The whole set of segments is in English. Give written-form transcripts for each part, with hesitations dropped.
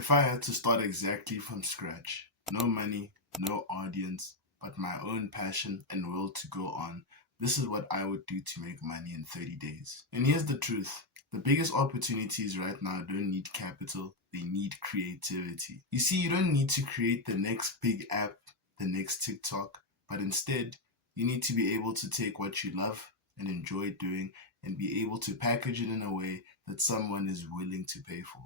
If I had to start exactly from scratch, no money, no audience, but my own passion and will to go on, this is what I would do to make money in 30 days. And here's the truth. The biggest opportunities right now don't need capital, they need creativity. You see, you don't need to create the next big app, the next TikTok, but instead, you need to be able to take what you love and enjoy doing and be able to package it in a way that someone is willing to pay for.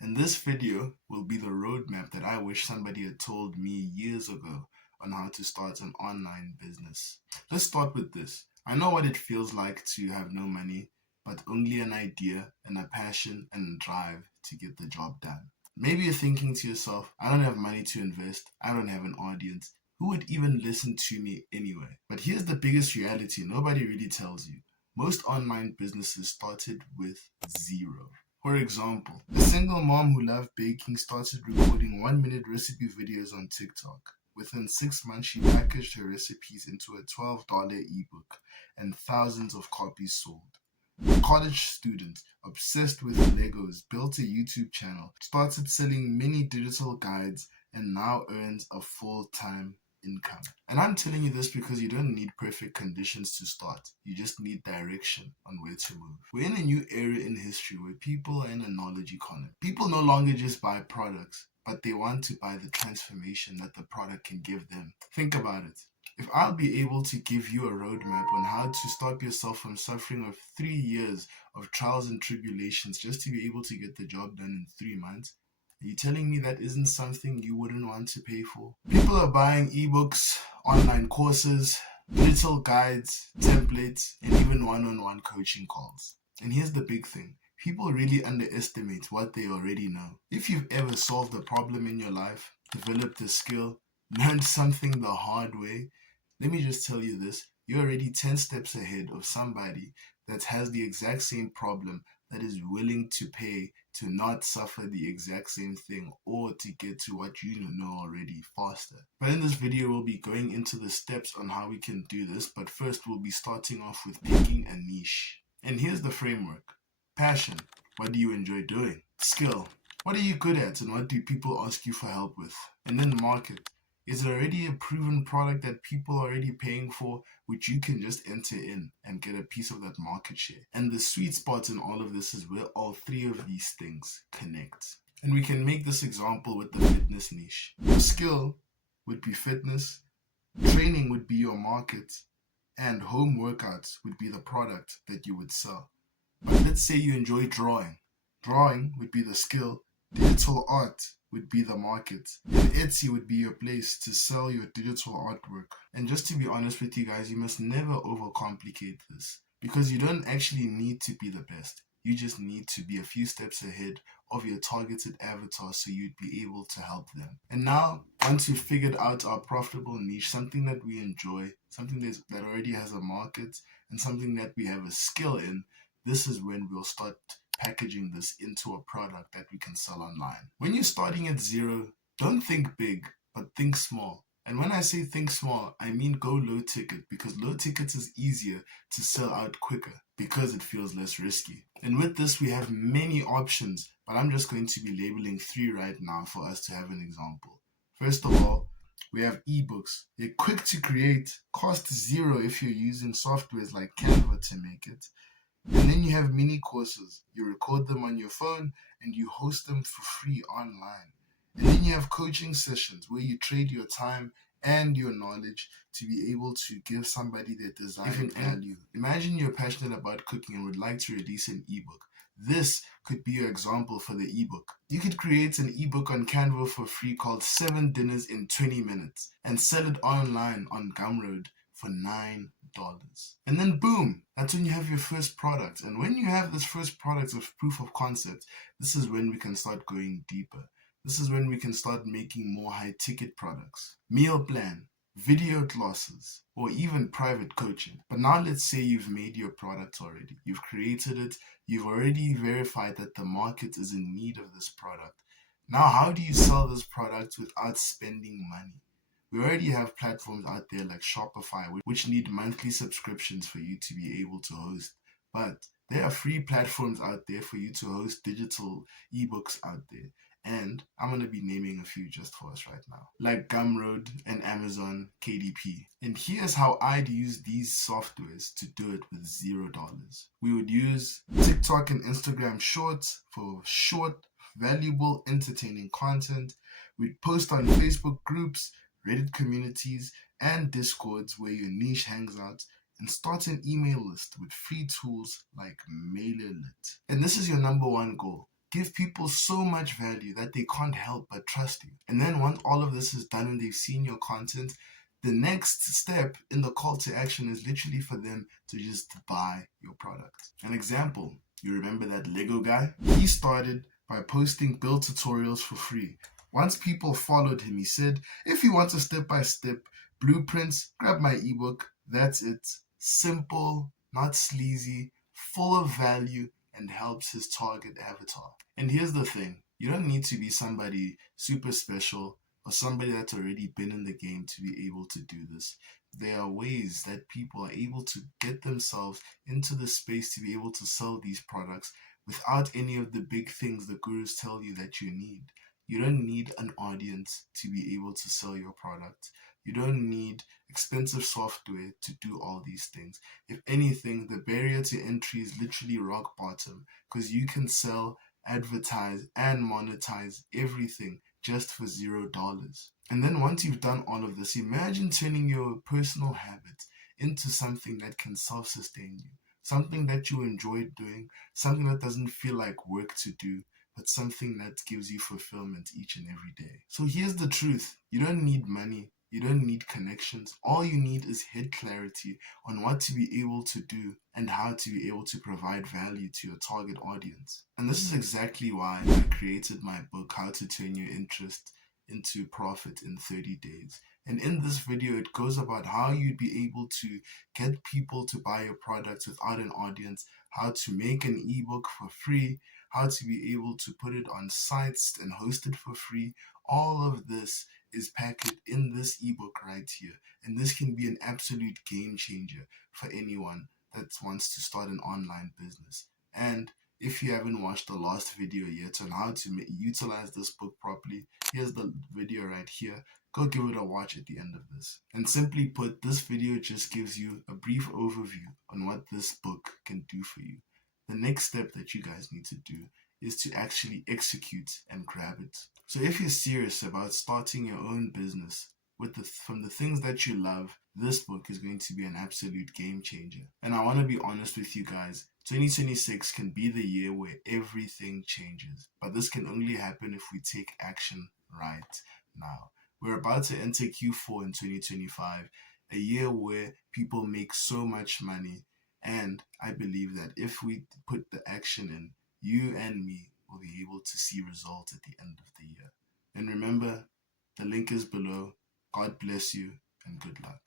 And this video will be the roadmap that I wish somebody had told me years ago on how to start an online business. Let's start with this. I know what it feels like to have no money, but only an idea and a passion and a drive to get the job done. Maybe you're thinking to yourself, I don't have money to invest, I don't have an audience. Who would even listen to me anyway? But here's the biggest reality nobody really tells you. Most online businesses started with zero. For example, a single mom who loved baking started recording 1-minute recipe videos on TikTok. Within 6 months, she packaged her recipes into a $12 ebook and thousands of copies sold. A college student obsessed with Legos built a YouTube channel, started selling mini digital guides, and now earns a full-time income. And I'm telling you this because you don't need perfect conditions to start. You just need direction on where to move. We're in a new era in history where people are in a knowledge economy. People no longer just buy products, but they want to buy the transformation that the product can give them. Think about it. If I'll be able to give you a roadmap on how to stop yourself from suffering of 3 years of trials and tribulations just to be able to get the job done in 3 months, are you telling me that isn't something you wouldn't want to pay for? People are buying ebooks, online courses, digital guides, templates, and even one-on-one coaching calls. And here's the big thing. People really underestimate what they already know. If you've ever solved a problem in your life, developed a skill, learned something the hard way, let me just tell you this, you're already 10 steps ahead of somebody that has the exact same problem, that is willing to pay to not suffer the exact same thing or to get to what you know already faster. But in this video, we'll be going into the steps on how we can do this, but first we'll be starting off with picking a niche. And here's the framework. Passion, what do you enjoy doing? Skill, what are you good at and what do people ask you for help with? And then market. Is it already a proven product that people are already paying for, which you can just enter in and get a piece of that market share? And the sweet spot in all of this is where all three of these things connect. And we can make this example with the fitness niche. Your skill would be fitness, training would be your market, and home workouts would be the product that you would sell. But let's say you enjoy drawing. Drawing would be the skill, digital art would be the market, and Etsy would be your place to sell your digital artwork. And just to be honest with you guys, you must never overcomplicate this because you don't actually need to be the best. You just need to be a few steps ahead of your targeted avatar so you'd be able to help them. And now, once we've figured out our profitable niche, something that we enjoy, something that already has a market, and something that we have a skill in, this is when we'll start packaging this into a product that we can sell online. When you're starting at zero, don't think big, but think small. And when I say think small, I mean go low ticket, because low tickets is easier to sell out quicker because it feels less risky. And with this, we have many options, but I'm just going to be labeling 3 right now for us to have an example. First of all, we have ebooks. They're quick to create, cost 0 if you're using softwares like Canva to make it. And then you have mini courses. You record them on your phone and you host them for free online. And then you have coaching sessions where you trade your time and your knowledge to be able to give somebody their desired value. Imagine you're passionate about cooking and would like to release an ebook. This could be your example for the ebook. You could create an ebook on Canva for free called 7 Dinners in 20 Minutes and sell it online on Gumroad for $9. And then boom, that's when you have your first product. And when you have this first product of proof of concept, this is when we can start going deeper. This is when we can start making more high ticket products. Meal plan, video classes, or even private coaching. But now let's say you've made your product already. You've created it. You've already verified that the market is in need of this product. Now, how do you sell this product without spending money? We already have platforms out there like Shopify, which need monthly subscriptions for you to be able to host. But there are free platforms out there for you to host digital ebooks out there. And I'm going to be naming a few just for us right now, like Gumroad and Amazon KDP. And here's how I'd use these softwares to do it with $0. We would use TikTok and Instagram Shorts for short, valuable, entertaining content. We'd post on Facebook groups, Reddit communities, and Discords where your niche hangs out, and start an email list with free tools like MailerLite. And this is your number one goal. Give people so much value that they can't help but trust you. And then once all of this is done and they've seen your content, the next step in the call to action is literally for them to just buy your product. An example, you remember that Lego guy? He started by posting build tutorials for free. Once people followed him, he said, if you want a step-by-step blueprints, grab my ebook. That's it. Simple, not sleazy, full of value, and helps his target avatar. And here's the thing, you don't need to be somebody super special or somebody that's already been in the game to be able to do this. There are ways that people are able to get themselves into the space to be able to sell these products without any of the big things the gurus tell you that you need. You don't need an audience to be able to sell your product. You don't need expensive software to do all these things. If anything, the barrier to entry is literally rock bottom because you can sell, advertise, and monetize everything just for $0. And then once you've done all of this, imagine turning your personal habit into something that can self-sustain you, something that you enjoy doing, something that doesn't feel like work to do, but something that gives you fulfillment each and every day. So here's the truth. You don't need money. You don't need connections. All you need is head clarity on what to be able to do and how to be able to provide value to your target audience. And this is exactly why I created my book, How to Turn Your Interest into Profit in 30 Days. And in this video, it goes about how you'd be able to get people to buy your products without an audience, how to make an ebook for free, how to be able to put it on sites and host it for free. All of this is packaged in this ebook right here. And this can be an absolute game changer for anyone that wants to start an online business. And if you haven't watched the last video yet on how to utilize this book properly, here's the video right here. Go give it a watch at the end of this. And simply put, this video just gives you a brief overview on what this book can do for you. The next step that you guys need to do is to actually execute and grab it. So if you're serious about starting your own business from the things that you love, this book is going to be an absolute game changer. And I want to be honest with you guys, 2026 can be the year where everything changes. But this can only happen if we take action right now. We're about to enter Q4 in 2025, a year where people make so much money. And I believe that if we put the action in, you and me will be able to see results at the end of the year. And remember, the link is below. God bless you and good luck.